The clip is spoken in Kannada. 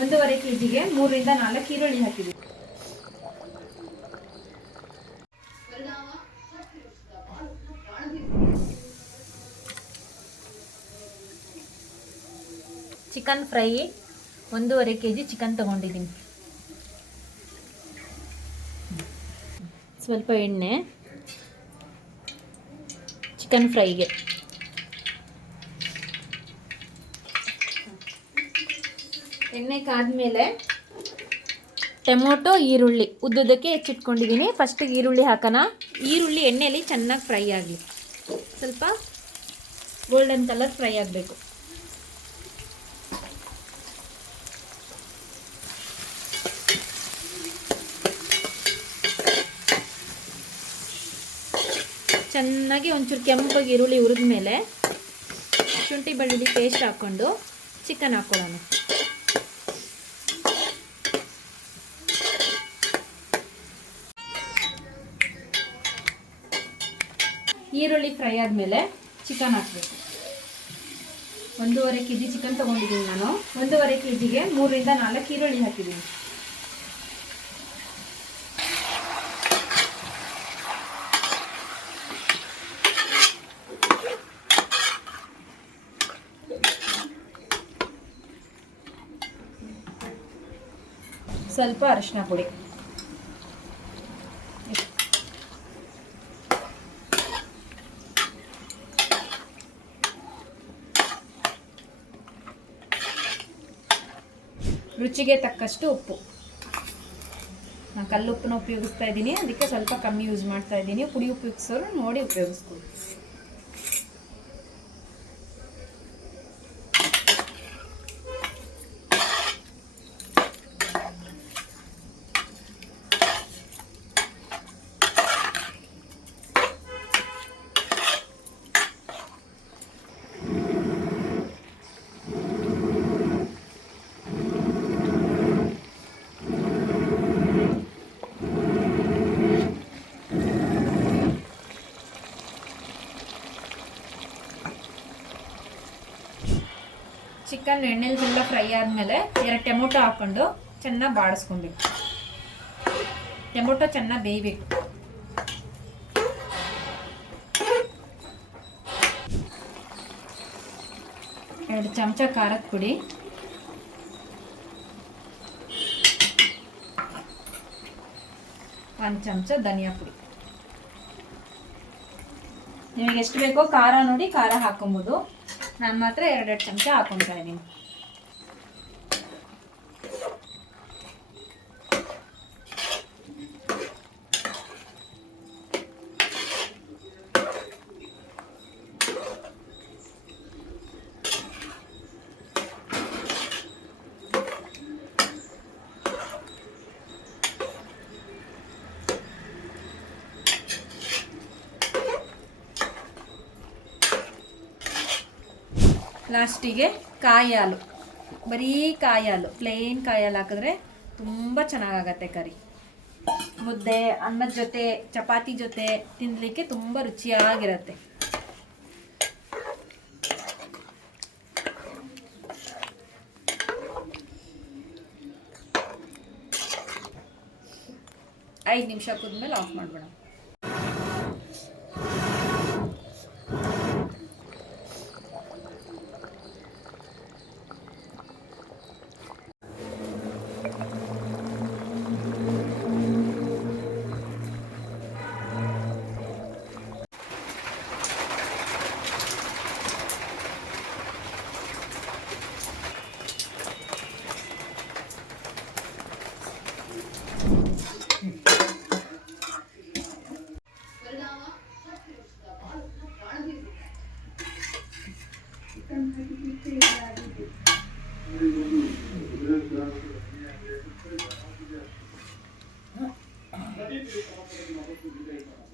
ಒಂದೂವರೆ ಕೆ ಜಿಗೆ ಮೂರರಿಂದ ನಾಲ್ಕು ಈರುಳ್ಳಿ ಹಾಕಿದ್ವಿ. ಚಿಕನ್ ಫ್ರೈ, ಒಂದೂವರೆ ಕೆ ಜಿ ಚಿಕನ್ ತಗೊಂಡಿದ್ದೀನಿ. ಸ್ವಲ್ಪ ಎಣ್ಣೆ, ಚಿಕನ್ ಫ್ರೈಗೆ. ಎಣ್ಣೆ ಕಾದ್ಮೇಲೆ ಟೊಮೊಟೊ ಈರುಳ್ಳಿ. ಉದ್ದುದಕ್ಕೆ ಹೆಚ್ಚಿಟ್ಕೊಂಡಿದ್ದೀನಿ. ಫಸ್ಟಿಗೆ ಈರುಳ್ಳಿ ಹಾಕೋಣ. ಈರುಳ್ಳಿ ಎಣ್ಣೆಯಲ್ಲಿ ಚೆನ್ನಾಗಿ ಫ್ರೈ ಆಗಲಿ. ಸ್ವಲ್ಪ ಗೋಲ್ಡನ್ ಕಲರ್ ಫ್ರೈ ಆಗಬೇಕು. ಚೆನ್ನಾಗಿ ಒಂಚೂರು ಕೆಂಪಾಗಿ ಈರುಳ್ಳಿ ಹುರಿದ ಮೇಲೆ ಶುಂಠಿ ಬೆಳ್ಳುಳ್ಳಿ ಪೇಸ್ಟ್ ಹಾಕ್ಕೊಂಡು ಚಿಕನ್ ಹಾಕ್ಕೊಳ್ಳೋಣ ಈರುಳ್ಳಿ ಫ್ರೈ ಆದಮೇಲೆ ಚಿಕನ್ ಹಾಕಬೇಕು. ಒಂದೂವರೆ ಕೆ ಜಿ ಚಿಕನ್ ತೊಗೊಂಡಿದ್ದೀನಿ ನಾನು. ಒಂದೂವರೆ ಕೆ ಜಿಗೆ ಮೂರರಿಂದ ನಾಲ್ಕು ಈರುಳ್ಳಿ ಹಾಕಿದ್ದೀನಿ. ಸ್ವಲ್ಪ ಅರಿಶಿನ ಪುಡಿ. ರುಚಿಗೆ ತಕ್ಕಷ್ಟು ಉಪ್ಪು. ನಾನು ಕಲ್ಲುಪ್ಪನ್ನ ಉಪಯೋಗಿಸ್ತಾ ಇದ್ದೀನಿ, ಅದಕ್ಕೆ ಸ್ವಲ್ಪ ಕಮ್ಮಿ ಯೂಸ್ ಮಾಡ್ತಾ ಇದ್ದೀನಿ. ಪುಡಿ ಉಪಯೋಗಿಸೋರು ನೋಡಿ ಉಪಯೋಗಿಸ್ಬೋದು ಚಿಕನ್ ಎಣ್ಣೆಲಿ ಎಲ್ಲ ಫ್ರೈ ಆದಮೇಲೆ ಎರಡು ಟೊಮೊಟೊ ಹಾಕ್ಕೊಂಡು ಚೆನ್ನಾಗಿ ಬಾಡಿಸ್ಕೊಬೇಕು. ಟೊಮೊಟೊ ಚೆನ್ನಾಗಿ ಬೇಯಬೇಕು. ಎರಡು ಚಮಚ ಖಾರದ ಪುಡಿ. ಒಂದು ಚಮಚ ಧನಿಯಾ ಪುಡಿ. ನಿಮಗೆ ಎಷ್ಟು ಬೇಕೋ ಖಾರ ನೋಡಿ ಖಾರ ಹಾಕೊಬೋದು ನಾನು ಮಾತ್ರ ಎರಡೆರಡು ಚಮಚ ಹಾಕೊತಾ ಇದ್ದೀನಿ ಲಾಸ್ಟಿಗೆ ಕಾಯಿ ಹಾಲು ಬರೀ ಕಾಯಿ ಹಾಲು ಪ್ಲೇನ್ ಕಾಯಿ ಹಾಲು ಹಾಕಿದ್ರೆ ತುಂಬ ಚೆನ್ನಾಗಾಗತ್ತೆ ಕರಿ. ಮುದ್ದೆ, ಅನ್ನದ ಜೊತೆ, ಚಪಾತಿ ಜೊತೆ ತಿನ್ನಲಿಕ್ಕೆ ತುಂಬ ರುಚಿಯಾಗಿರುತ್ತೆ. ಐದು ನಿಮಿಷ ಕುದ್ಮೇಲೆ ಆಫ್ ಮಾಡ್ಬೇಡ Thank you.